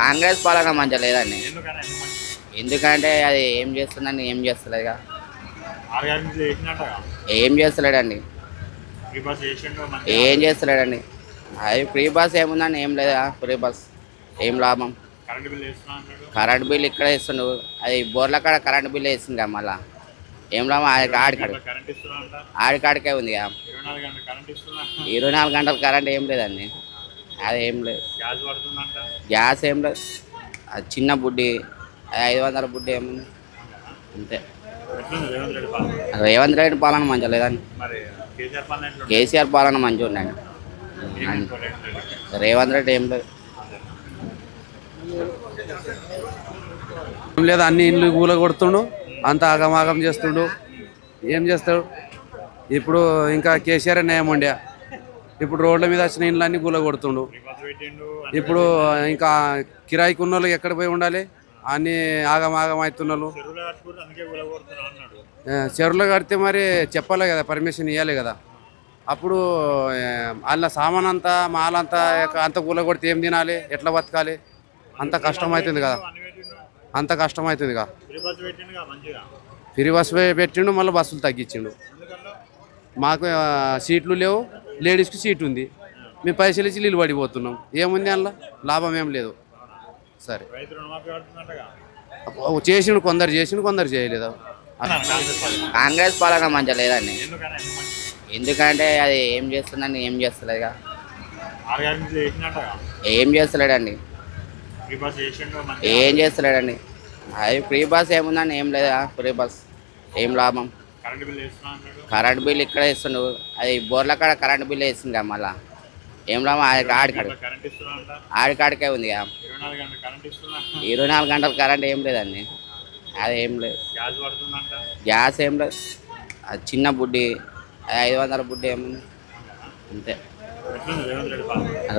కాంగ్రెస్ పాలన మంచిగా లేదండి. ఎందుకంటే అది ఏం చేస్తుందని ఏం చేస్తలేదుగా. ఏం చేస్తలేడండి. ఏం చేస్తలేడండి. అది ఫ్రీ బస్ ఏముందండి, ఏం లేదా ఫ్రీ బస్. ఏం లాభం. కరెంట్ బిల్ ఇక్కడ ఇస్తుండు, అది బోర్ల కాడ కరెంట్ బిల్ వేస్తుంది కదా మళ్ళా. ఏం లాభం. ఆడికాడికే ఉంది కదా. 24 గంటలు కరెంట్ ఏం లేదండి. అది ఏం లేదు. గ్యాస్ ఏం లేదు. అది చిన్న బుడ్డి, అది 500 బుడ్డి ఏముంది అంతే. రేవంత్ రెడ్డి పాలన మంచిగా లేదండి. కేసీఆర్ పాలన మంచిగా ఉండండి. రేవంత్ రెడ్డి ఏం లేదు. ఏం లేదు, అన్ని ఇండ్లు కూల కొడుతుండు, అంత ఆగమాగం చేస్తుండు. ఏం చేస్తాడు ఇప్పుడు? ఇంకా కేసీఆర్ న్యాయం ఉండే. ఇప్పుడు రోడ్ల మీద వచ్చిన ఇండ్లన్నీ కూల కొడుతుండు. ఇప్పుడు ఇంకా కిరాయికి ఉన్న వాళ్ళు ఎక్కడ పోయి ఉండాలి? అన్ని ఆగమాగం అవుతున్నారు. చెరువులు కడితే మరి చెప్పాలి కదా, పర్మిషన్ ఇవ్వాలి కదా. అప్పుడు వాళ్ళ సామాన్ అంతా మాలంతా అంత కూల కొడితే ఏం తినాలి, ఎట్లా బతకాలి? అంత కష్టం అవుతుంది కదా. అంత కష్టం అవుతుంది కదా. ఫ్రీ బస్ పెట్టిండు, మళ్ళీ బస్సులు తగ్గించిండు. మాకు సీట్లు లేవు, లేడీస్కి సీట్ ఉంది. మేము పైసలు ఇచ్చి నీళ్ళు పడిపోతున్నాం. ఏముంది అందులో లాభం? ఏం లేదు. సరే చేసిండు, కొందరు చేసిండు, కొందరు చేయలేదు. కాంగ్రెస్ పాలన మంచిగా లేదండి. ఎందుకంటే అది ఏం చేస్తుందని ఏం చేస్తలేదుగా. ఏం చేస్తలేడండి. ఏం చేస్తలేడండి. అది ఫ్రీ బస్ ఏముందండి, ఏం లేదా ఫ్రీ బస్. ఏం లాభం. కరెంట్ బిల్ ఇక్కడ ఇస్తుండు, అది బోర్ల కాడ కరెంట్ బిల్ వేస్తుంది కదా మళ్ళా. ఏం లాభం. ఆడికాడికే ఉంది కదా. 24 గంటలు కరెంట్ ఏం లేదండి. అది ఏం లేదు. గ్యాస్ ఏం లేదు. అది చిన్న బుడ్డి, అది 500 బుడ్డి ఏముంది అంతే.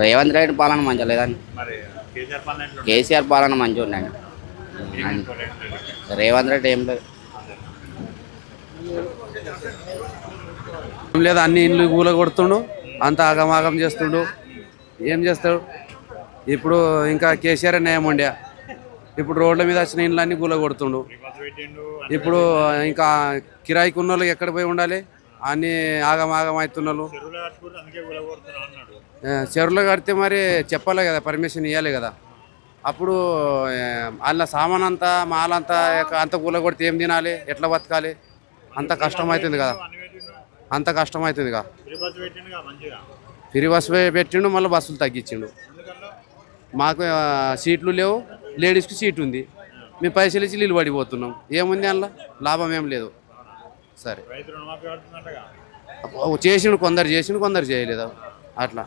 రేవంత్ రెడ్డి పాలన మంచిగా లేదండి. కేసీఆర్ పాలన మంచిగా ఉండండి. రేవంత్ రెడ్డి ఏం లేదు. ఏం లేదు, అన్ని ఇండ్లు కూల కొడుతుండు, అంత ఆగమాగం చేస్తుండు. ఏం చేస్తాడు ఇప్పుడు? ఇంకా కేసీఆర్ న్యాయం ఉండే. ఇప్పుడు రోడ్ల మీద వచ్చిన ఇండ్లన్నీ కూల కొడుతుండు. ఇప్పుడు ఇంకా కిరాయికి ఉన్న వాళ్ళు ఎక్కడ పోయి ఉండాలి? అన్ని ఆగమాగం అవుతున్నారు. చెరువులు కడితే మరి చెప్పాలి కదా, పర్మిషన్ ఇవ్వాలి కదా. అప్పుడు వాళ్ళ సామాన్ అంతా మాలంతా అంత కూల కొడితే ఏం తినాలి, ఎట్లా బతకాలి? అంత కష్టం అవుతుంది కదా. అంత కష్టం అవుతుంది కదా. ఫ్రీ బస్ పెట్టిండు, మళ్ళీ బస్సులు తగ్గించిండు. మాకు సీట్లు లేవు, లేడీస్కి సీట్ ఉంది. మేము పైసలు ఇచ్చి నీళ్ళు పడిపోతున్నాం. ఏముంది అందులో లాభం? ఏం లేదు. సరే చేసిండు, కొందరు చేసిండు, కొందరు చేయలేదు. అట్లా